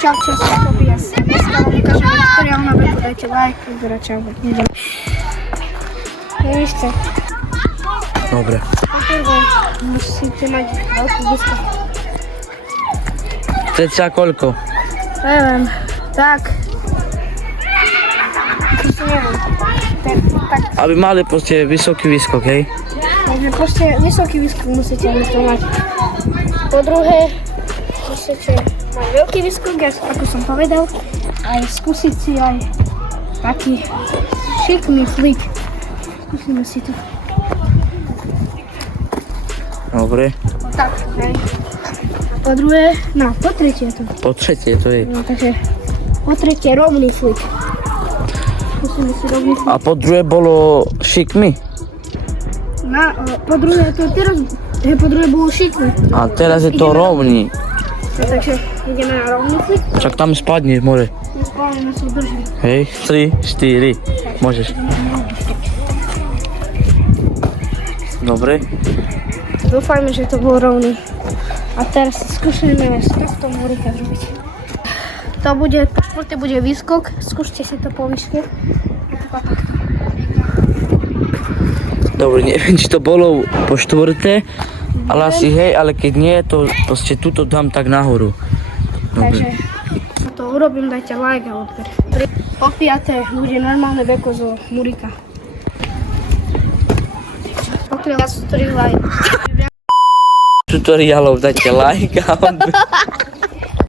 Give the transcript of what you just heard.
čau, sa pobíja sa. Dneska vám ukážem tutoriál na beku, dajte like, vyberať čau, idem. Nevíšte. Dobre. Poprvé musíte mať veľkú gusto. Cca koľko? Neviem, tak. To si neviem. Tak. Aby mali proste vysoký výskok, hej? Takže proste vysoký výskok musíte mať. Po druhé, musíte mať veľký výskok, ako som povedal, aj skúsiť si aj taký šikný flick. Skúsime si to. Dobre. Tak, hej. A po druhé, no, po tretie to. Po tretie to je. No, takže po tretie rovný flick. Skúsime si rovný flick. A po druhé bolo šikmi. Po druhé, to teraz, po druhé bolo šikný. A teraz je to rovný. No, takže ideme na rovný flick. Čak tam spadne, môže. Spálime sa drží. Hej, 3, 4, môžeš. Dobre. Dúfajme, že to bol rovný. A teraz si skúšame z tohto múrika zrobiť. To bude, po štvrté bude výskok. Skúšte si to po výške. Dobre, neviem, či to bolo po štvrté, ale asi hej, ale keď nie, to proste tuto dám tak nahoru. Takže Dobre. to urobím, dajte like a odber. Po piaté bude normálne beko zo múrika. Pokiaľ vás tutoriál like. Tutoriálov dajte like a odber.